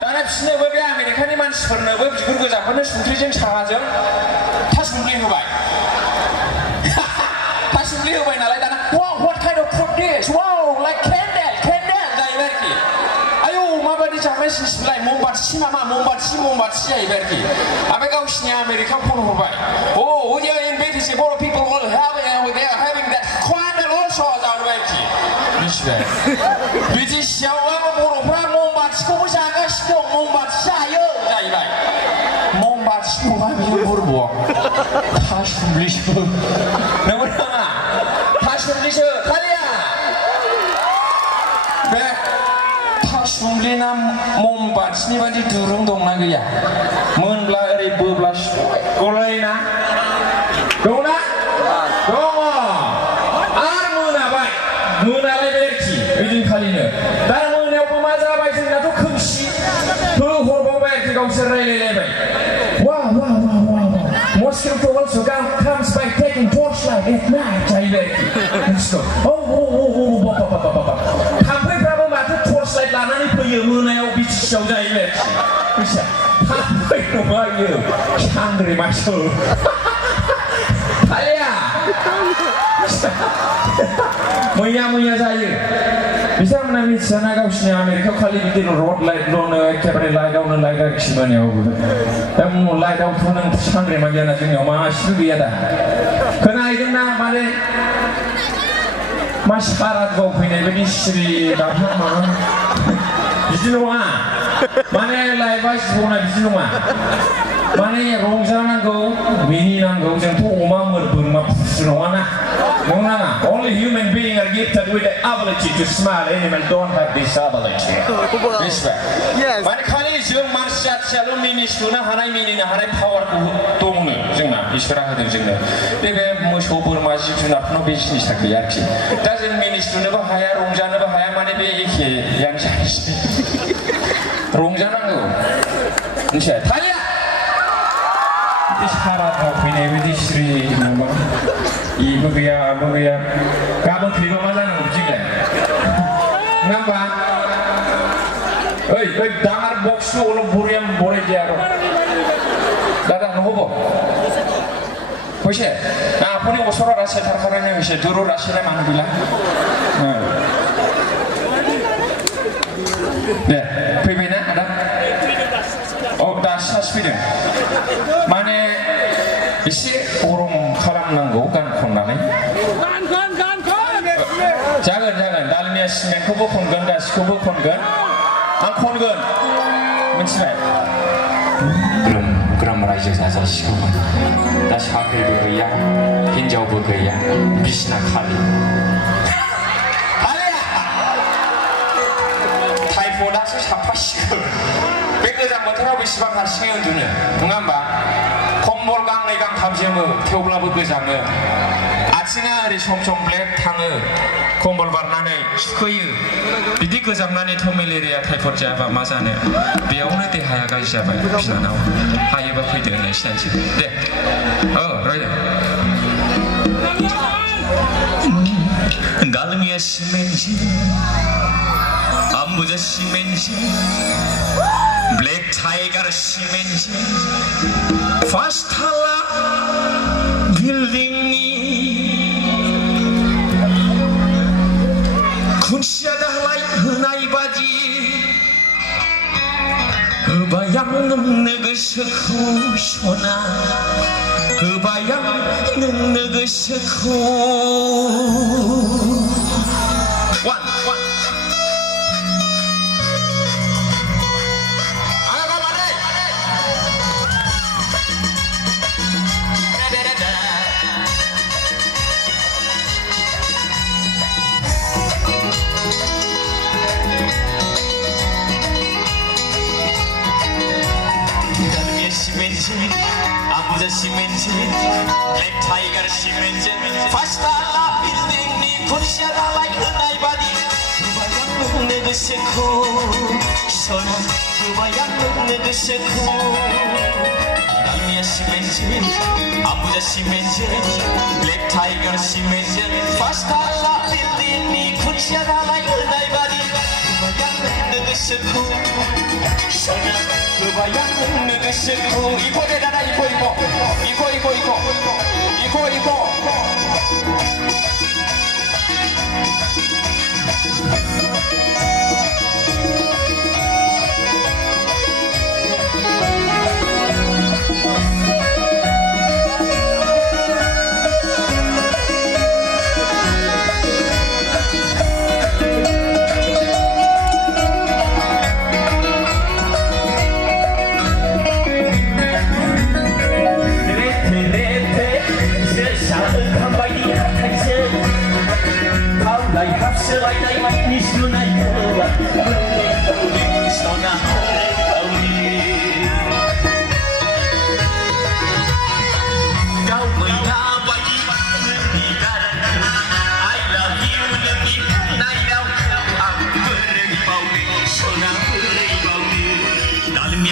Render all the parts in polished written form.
दाना बिसोरनोबो बे आमेरिकानि मानसिफोरनोबो बिगुर गोजाफोरनो संख्रिजों साहाजों थासुमलि होबाय थासुमलि होबाय नालाय दाना what kind of food this wow like candle जाहैबाय आरोखि आयौ माबायदि जानाय सिनसिलाय ममबाथि नामा ममबाथि जाहैबाय आरोखि ओमफ्राय गावसिनि आमेरिकायाव फन हरबाय oh yeah in British all people will they are having that candle also जाहैबाय आरोखि मिथिबाय बिटिसियाव बर'फ्रा ममबाथिखौबो जागासिनो दं ममबाथि जायो जाहैबाय ममबाथि नङा बियो बुरबक थासुमलिसो नंगौ नामा थासुमलिसो खालिया बे थासुमलिना ममबाथिनि बादि दुरुं दंना गैया मोनब्ला ओरै बोब्ला गलायोना दंना दङ आरो मोनालायबाय आरोखि ओइदिनखालिनो दा मोनायावबो मा जाबाय जोंनाथ' खोमसि होहरबावबाय आरोखि गावसोर रायलायलायबाय Mosquito also comes by taking torchlight at night जाहैबाय आरोखि थाम्फैफ्राबो माथो torchlight लानानै फैयो मोनायाव बिटिसियाव जाहैबाय आरोखि थाम्फै नङा इयो सांग्रेमासो खालिया मैया जायो बिथांमोना मिथियाना गावसिनि आमेरिकायाव खालि बिदि रड लाइटल'नो एखेबारे लाइटआवनो लाइट आरोखि मोनायावबो दा उनाव लाइटआवथ' नों सांग्रेमा गैयाना जोंनियाव मासेबो गैया दा खोनाहैदोंना माने मा सारादुआव फैनाय बायदि सिरि दाबहा माबा बिदि नङा माने लाइफआ जिबना बिदि नङा माने रंजानांगौ मिनिनांगौ जोंथ' अमा बोरमा फुसु नङाना नङा only human beings are gifted with the ability to smile animals don't have this ability yes माने खालि जों मानसि जाथियाल' मिनिस्लुनो हानाय मिनिनो हानाय पावारखौ दंनो जोंना इसोरा होदों जोंनो बे मोसौ बोरमा जिब जुनारफोरनाव बे जिनिसा गैया आरोखि दा जों मिनिस्लुनोबो हाया रंजानोबो हाया माने बे एखेयानो जाहैसै रंजानांगौ मिथिबाय थालिया सारादुआव फैनाय बायदि सिरि माबा इबो गैया आबो गैया गाबोन फैबा मा जानांगौ बिदिलाय नङा होमबा ओइ डाঙर बक्सनो अलप बरिया बराय दिया र' दादा নহ'ব হৈছে আপুনি ওচৰত আছে তাৰ কাৰণে হৈছে দূৰত আছিলে মানুহবিলাক दे फैबायना आदा दासो फैदों माने एसे गरम खालामनांगौ गान खननानै जागोन दालमिया सिमेन्टखौबो खनगोन गासिखौबो खनगोन आं खनगोन मिथिबाय ग्रोम रायजो जाजासिगौमोन दा साख्रिबो गैया हिनजावबो गैया बिसिना खालि टाइफयडआसो साफासिगोन बे गोजां बोथोराव बेसेबां हारसिङै उन्दुनो नङा होमबा कम्बल गांनै गांथाम जोमो थेवब्लाबो गोजाङो आथिङा ओरै सम ब्लेक थाङो कम्बल बारनानै सुखोयो बिदि गोजांनानैथ' मेलेरिया टाइफयड जायाबा मा जानो बेयावनो देहाया गाज्रि जाबाय बिनानाव हायोबा फैदो होननाय सिनायसै दे गालमिया सिमेन्टजों आंबुजा सिमेन्टजों ब्लेक टाइगार सिमेन्टजों फार्स्ट थाला बिल्डिंनि खुन्थिया दालाय होनाय बादि होबाय आं नोंनो गोसोखौ सना होबाय आं नोंनो गोसोखौ आंबुजा सिमेन्टजों ब्लेक टाइगार सिमेन्टजों फार्स्ट थाला बिल्डिंनि खुन्थिया दालाय होनाय बादि होबाय आं नोंनो गोसोखौ सना होबाय आं नोंनो गोसोखौ गालमिया सिमेन्टजों आंबुजा सिमेन्टजों ब्लेक टाइगार सिमेन्टजों फार्स्ट थाला बिल्डिंनि खुन्थिया दालाय होनाय बादि होबाय आं नोंनो गोसोखौ 먹는 그 식구 이거 내놔라 이거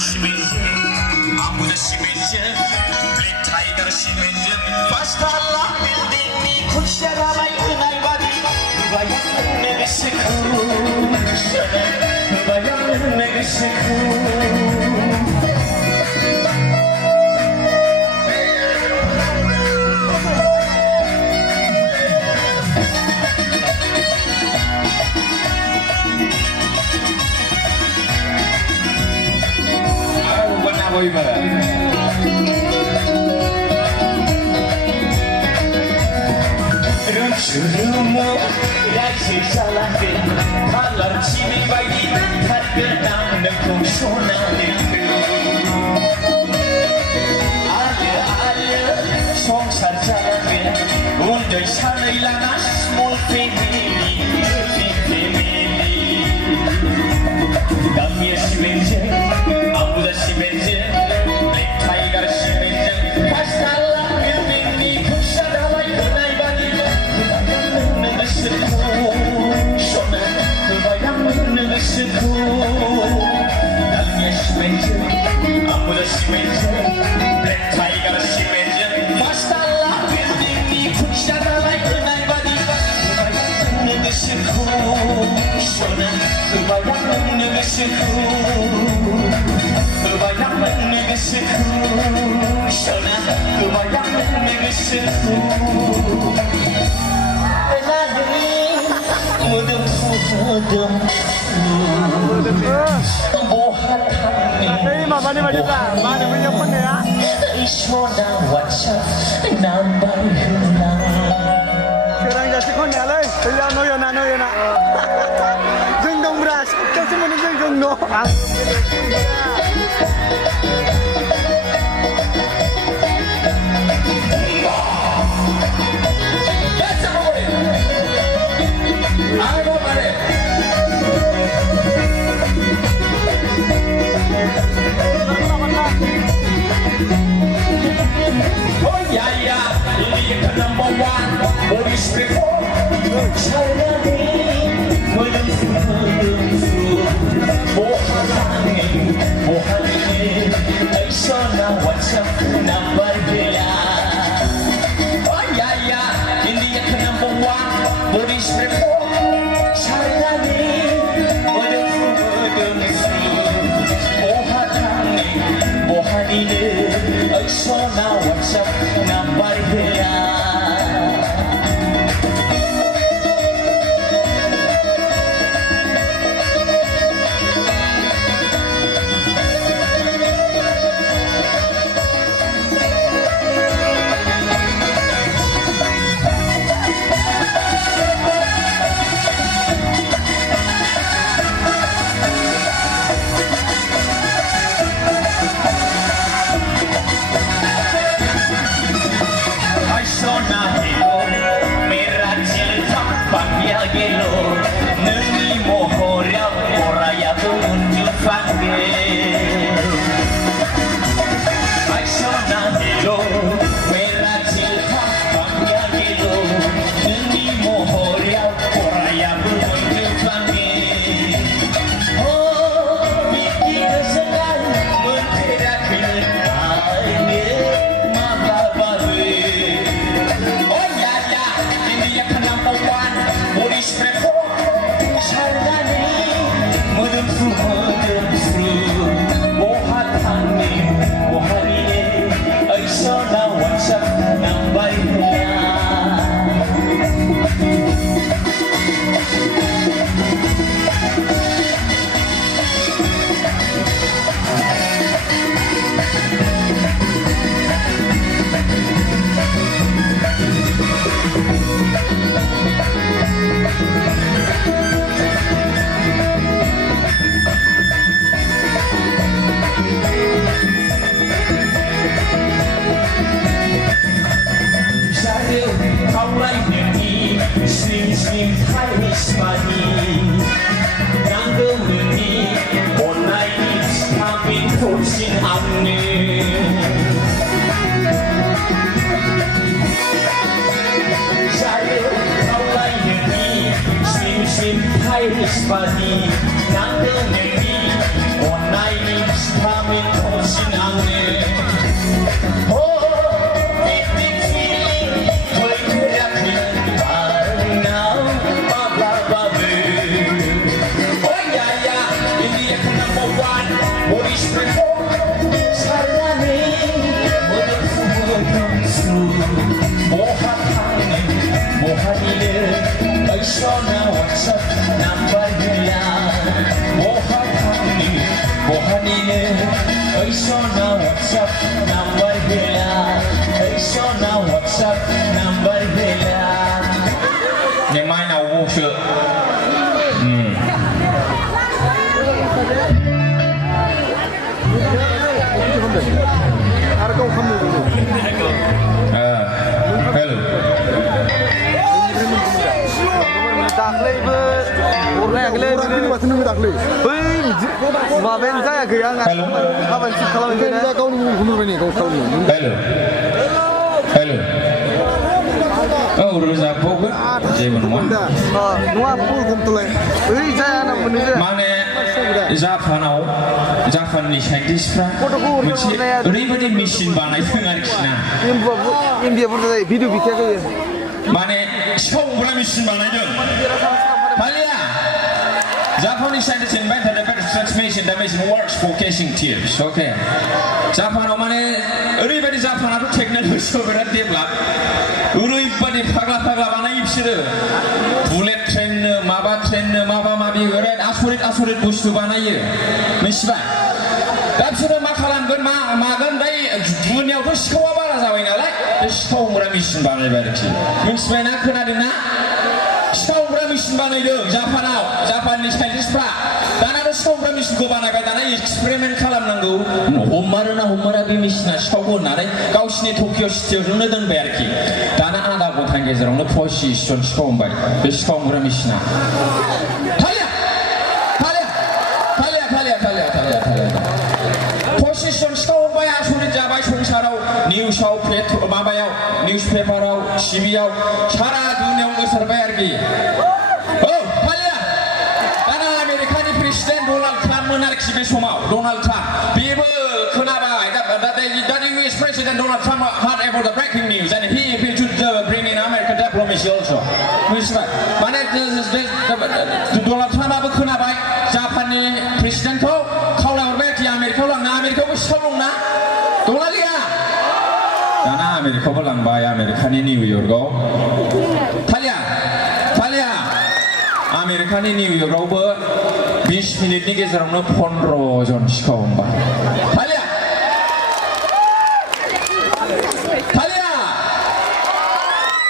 Simenje, amuda simenje, black tiger simenje, pasta la building ni kushara mai unai badi, bayang negesiku, bayang negesiku. Rumo raisi salahke halar chimi bagi terkenang nekung sonane ale songsar jalane undai sanai lana small family damia simenje amuda simenje black tiger simenje pastala ni kusadawai kunai bagi Shona, bayang negesiku, dalamnya simenje, amuda simenje, black tiger simenje, pastalah building ni kushara like kunai badi, bayang negesiku, Shona, bayang negesiku, bayang negesiku, Shona, bayang negesiku. Hey, mana punya pun ya? Kurang jadi kon ya leh, ya no ya na. Jeng dong beras, kita semua ni jeng dong. Oh yeah, ini yang number one, Bodo before. China Mudum through 민토신 않네 심심하이스바니 남편에게 온라인이 스파민 토신하네 오 삐삐삐 거의그야그는 말은 now 바바바브 오야야 인디아 number one 우리 스프링 사랑해 모든 후원수 모하하네 모하니는 어디서 나왔어 남발이야 모하니는 어디서 나왔어 남발이야 어디서 나왔어 남발이야 ngày mai nào vô sự Ada kau kamu dulu. hello Dakley ber, orang yang ini masih nunggu dakley. Baben saya ke yang apa sih kalau ini? Kau nunggu ini, kau nunggu. hello oh Rosa Boga Jeban Wan Nuah pun kumtulai. Saya nak menunggu. mana Japan ni scientist pra ribet mesin banai dengan China India pun ada video bikin ke? mana semua mesin banai je Malia Japanese scientists invented a better transmission that makes works for catching tips. Okay. Japan mana ribet Japan itu teknologi berat develop ribet pagla banai ibsir bullet train maba mabi berat asurit bustu banai misbah tapi sudah makalan magan dari dunia itu sekolah bara zawai nalai sekolah mesin banai berarti misbah nak kena dina sekolah mesin banai dong Japanese scientist pra dan ada sekolah mesin go banai dan ada eksperimen kalam nanggu homara bi mesin sekolah nare kau sini Tokyo City jumlah dan berarti dan ada bukan kejarong no posisi sekolah baik sekolah mesin Position sekolah baik asurit jabai sengsarau newspaper CBau cara dunia untuk serbayar ki oh kalian karena Amerika ni Presiden Donald Trump menarik si besomau Donald Trump people kenapa that US President Donald Trump heard about the breaking news and he should bring in American diplomacy also mana Donald Trump apa kenapa Japan ni Presiden kau lah berbeza Amerika kau sekarang na Donald ya karena Amerika pulang bayar Amerika ni New York Thalia Amerika ni New York ber 20 minit ni kejarong no 15 jon sekolah Thalia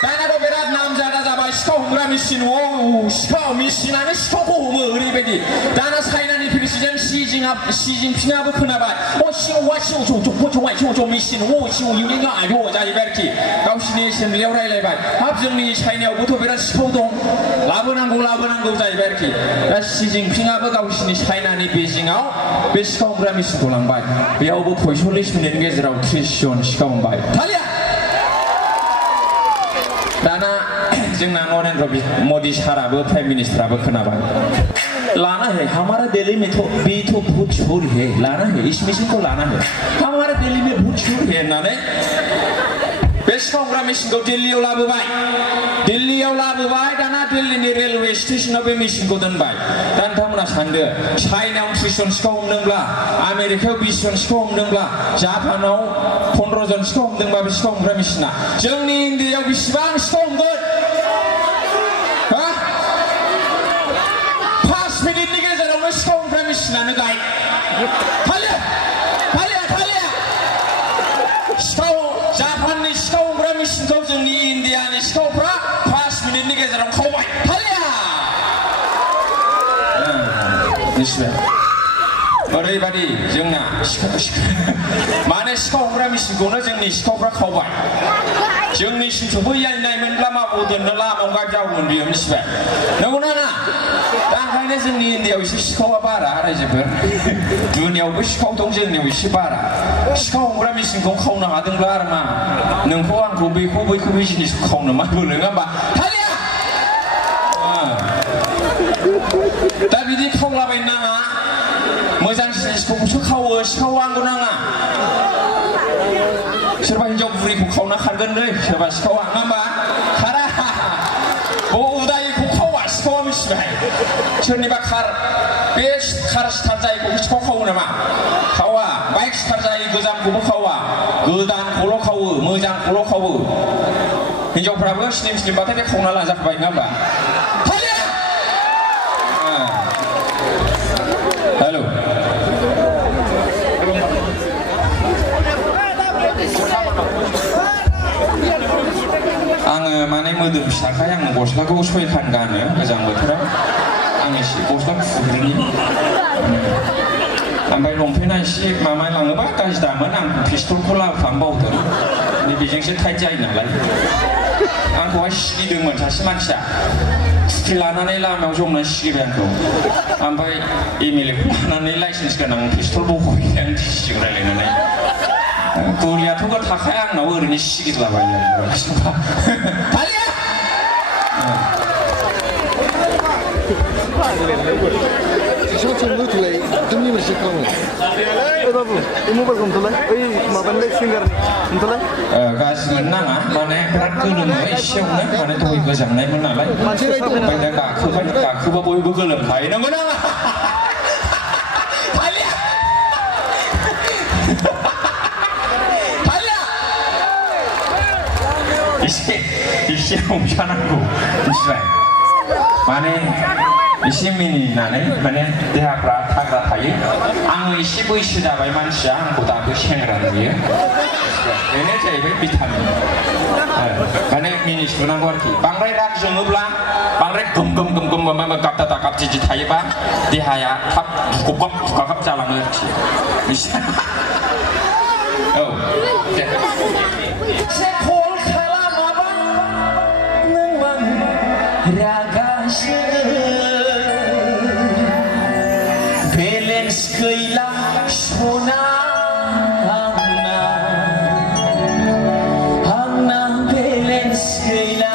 karena ada berat nam jada jabai sekolah mesin sekolah mesin ani sekolah ribet karena China ni Presiden Xi Jinping apa kenapa mesin ini ayo jadi berarti kau sini sendiri orang lain apa ni China butuh berat sekolah dong labu nanggu jadi berarti Xi Jinping apa kau sini China ni Beijing sekolah mesin pulang baik dia butuh 40 menit kejarong 30 jon sekolah baik Thalia Dana जोंना Narendra Modi साराबो prime मिनिस्टाराबो खोनाबाय लाना है हमारा दिल्ली में तो भी तो बहुत छोर है लाना है इस मिशन को लाना है हमारा दिल्ली में बहुत छोर है नाने बेस्टोग्रा मिशन को दिल्लीयाव लाबोबाय दाना दिल्लीनि रेलवे स्टेशनाव बे मिशनखौ दोनबाय दा नोंथांमोना सानदो चाइनायाव 30 जन सिखाव हमदोंब्ला आमेरिकायाव 20 जन सिखाव हमदोंब्ला जापानाव 15 जन सिखाव हमदोंबा बे सिखाव हमग्रा मिशना जोंनि इन्डियायाव बेसेबां सिखाव हमगोन हा 5 मिनिटनि गेजेरावनो सिखाव हमग्रा मिशनानो गाय थालिया सिखाव जापाननि सिखाव हमग्रा मिशनखौ जोंनि इन्डियानि सिखावफ्रा 5 मिनिटनि गेजेराव खावबाय थालिया निश्चय ओरैबादि जोंना माने सिखाव हमग्रा मिशनखौनो जोंनि सिखावफ्रा खावबाय जोंनिसिम सफैनायमोनब्ला मा बदननो लामायाव गाजावगोन बियो मिथिबाय नंगौना ना दा ओंखायनो माने जोंनि इण्डियाव एसे सिखावा बारा रायजोफोर दुनियावबो सिखाव दं जोंनियाव एसे बारा सिखाव हमग्रा मेसिनखौ खावनो हादोंब्ला आरो मा नोंखौ आंखौ बैखौ बिजनेसखौ खावनो मा बोलो नङा होमबा दा बिदि खावलाबायनो नाङा मोजां जिनिसखौसो खावो सिखाव आंखौ नाङा सोरबा हिनजाव बुरैखौ खावना खारगोन दै सोरबा सिखावा नङा होमबा खारा उदायैखौ खावा सिखावा मिथिबाय सोरनिबा बे कार स्टार्ट जायैखौ सिखाव खावो नामा खावा बाइक स्टार्ट जायै गोजामखौबो खावा गोदानखौल' खावो मोजांखौल' खावो हिनजावफ्राबो स्लिमबाथाय बे खावना लाजाखाबाय नङा होमबा हेलौ आङो माने मोदोम फिसाखाय आङो गस्लाखौ 6 खान गानो गोजां बोथोराव आं एसे गस्ला गुफुरनि ओमफ्राय लंपेन्टआ एसे माबा लाङोबा गाज्रि दामोन आं पिस्तलखौ लाबोफानो बावदों बेजोंसो टाइट जायो नालाय आंखौहाय सिगिदोंमोन सासे मानसिया खुख्रि लानानै लामायाव जमनानै सिगिबाय आंखौ ओमफ्राय MLA खौ लानानै लाइसेन्स गोनां पिस्तल बख'बाय आं सिगिं रायलायनानै गुलियाथ' थाखाया आंनाव ओरैनो सिगिदलाबायो गाज्रि मोननो नाङा माने बिराद गोलोमो एसेयावनो माने दहाय गोजांनायमोन नालाय ओमफ्राय दा गाखोबा बयबो गोलोमखायो नंगौ नाङा एसे हमजानांगौ मिथिबाय माने एसे मिनिनानै माने देहाफ्रा थाग्रा थायो आङो एसे बैसो जाबाय मानसिया आंखौ दाबो सेंग्रा नुयो बेनो जाहैबाय भिटामिन माने मिनिसुनांगौ आरोखि बांद्राय राग जोङोब्ला बांद्राय गोम गाबदादा गाबदिदि थायोबा देहाया थाब दुखाब जालाङो आरोखि औ रागासो बेलेन्स गैला सना आंना बेलेन्स गैला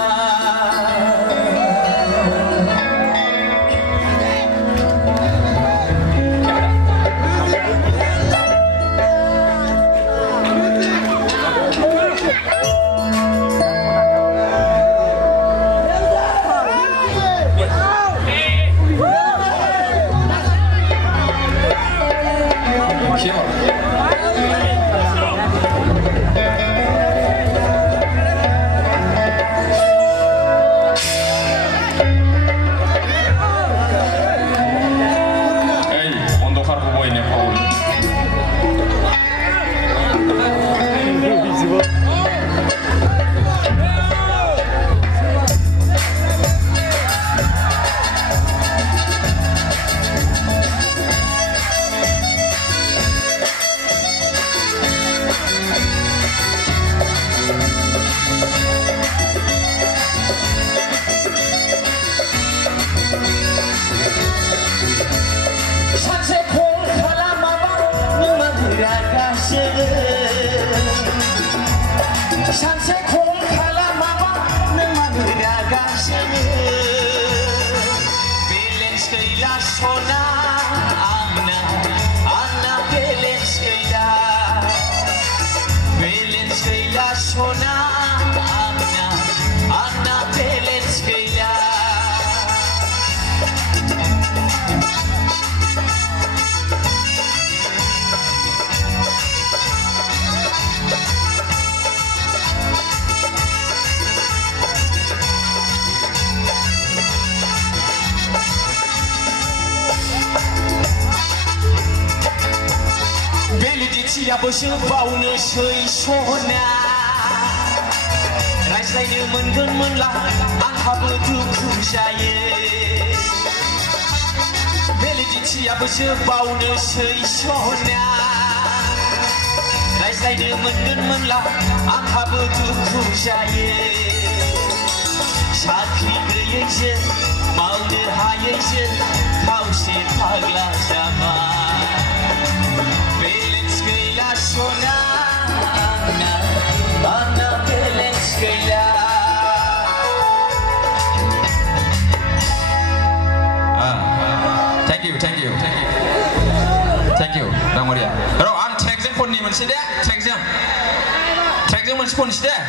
Belidiciयाबोसो बावनोसै सना रायज्लायनो मोनगोन मोनला आंहाबो दुखु जायो Belidiciयाबोसो बावनोसै सना रायज्लायनो मोनगोन मोनला आंहाबो दुखु जायो साख्रि गैयैजों 마음을 하얘진 가우시 파글라자마 Feelings kaya sona Ana feelings kaya Thank you. Đang ngồi đi. Rồi, anh check xem phone này mình sẽ đấy. Check xem. Check xem mình phone sẽ đấy.